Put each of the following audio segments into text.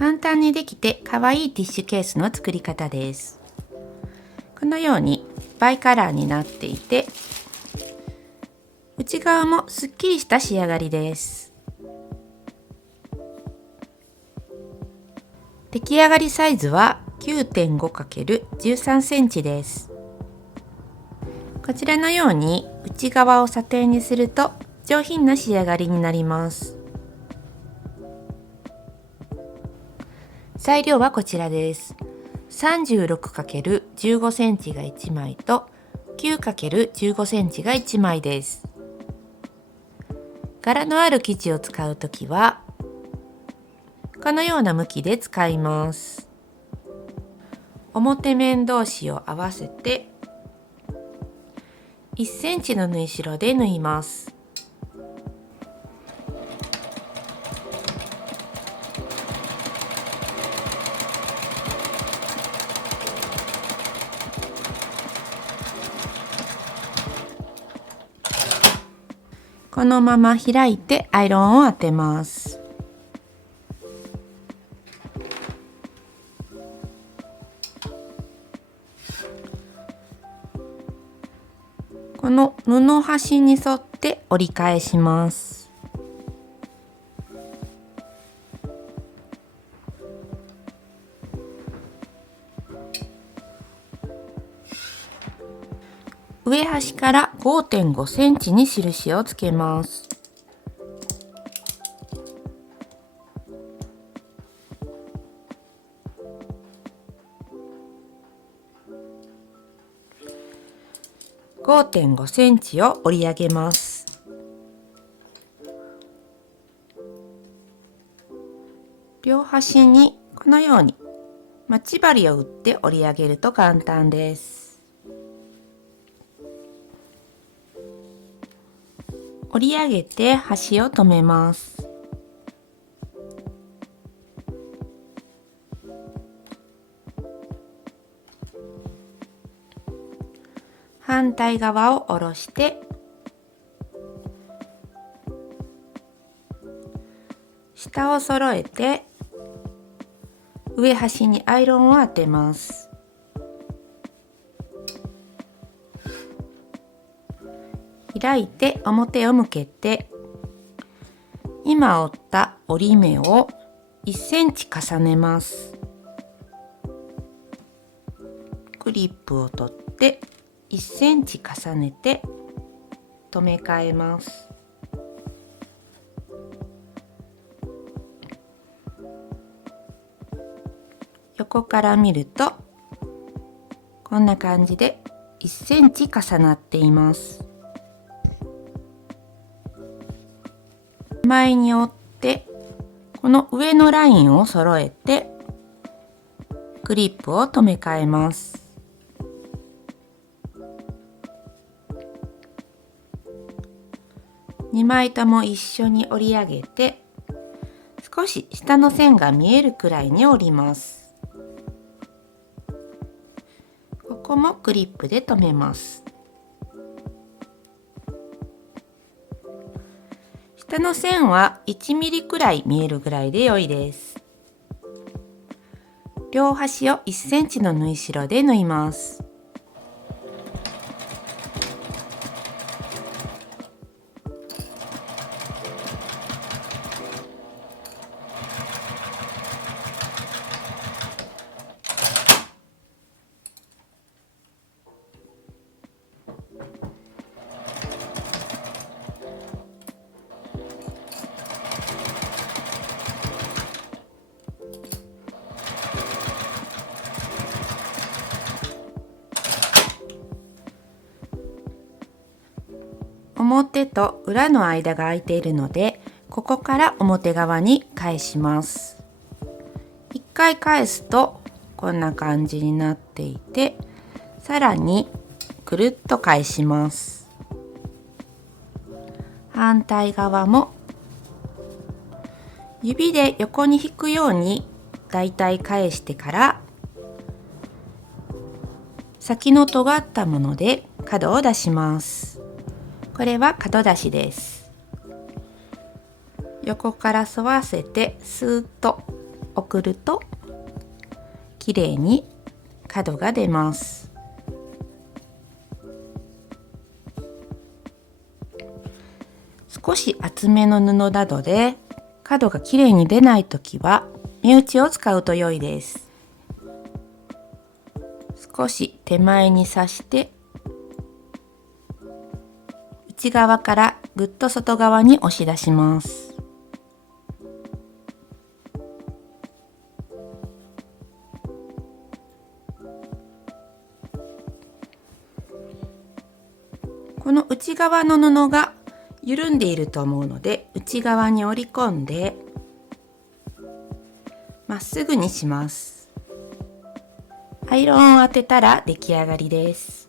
簡単にできて可愛いティッシュケースの作り方です。このようにバイカラーになっていて、内側もすっきりした仕上がりです。出来上がりサイズは 9.5×13 センチです。こちらのように内側をサテンにすると上品な仕上がりになります。材料はこちらです。36×15 センチが1枚と 9×15 センチが1枚です。柄のある生地を使うときはこのような向きで使います。表面同士を合わせて1センチの縫い代で縫います。このまま開いてアイロンを当てます。この布端に沿って折り返します。上端から 5.5 センチに印をつけます。5.5 センチを折り上げます。両端にこのように待ち針を打って折り上げると簡単です。折り上げて端を留めます。反対側を下ろして下を揃えて上端にアイロンを当てます。開いて表を向けて今折った折り目を1センチ重ねます。クリップを取って1センチ重ねて留め替えます。横から見るとこんな感じで1センチ重なっています。前に折ってこの上のラインを揃えてクリップを留め替えます。2枚とも一緒に折り上げて少し下の線が見えるくらいに折ります。ここもクリップで留めます。下の線は1ミリくらい見えるぐらいで良いです。両端を1センチの縫い代で縫います。表と裏の間が空いているのでここから表側に返します。1回返すとこんな感じになっていてさらにくるっと返します。反対側も指で横に引くようにだいたい返してから先の尖ったもので角を出します。これは角出しです。横から沿わせてスーッと送るときれいに角が出ます。少し厚めの布などで角がきれいに出ないときは目打ちを使うと良いです。少し手前に刺して内側からぐっと外側に押し出します。この内側の布が緩んでいると思うので内側に折り込んでまっすぐにします。アイロンを当てたら出来上がりです。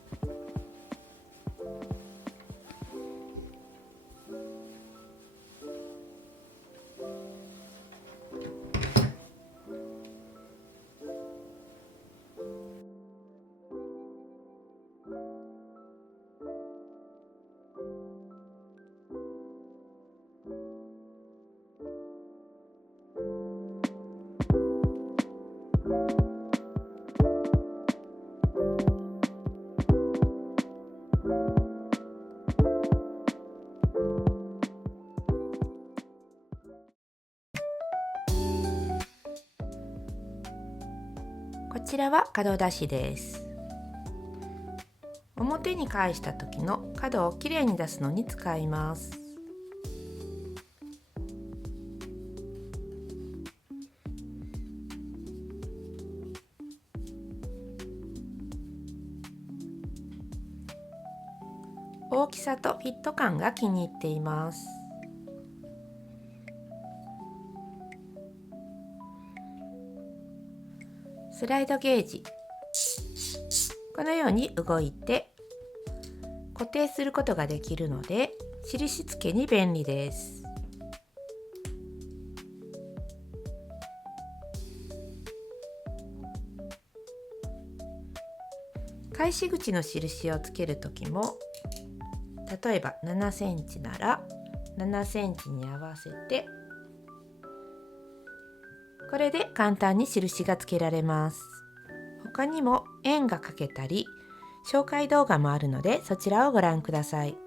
こちらは角出しです。表に返した時の角をきれいに出すのに使います。大きさとフィット感が気に入っています。スライドゲージ、このように動いて固定することができるので印付けに便利です。返し口の印をつけるときも例えば7センチなら7センチに合わせてこれで簡単に印がつけられます。他にも円が描けたり紹介動画もあるのでそちらをご覧ください。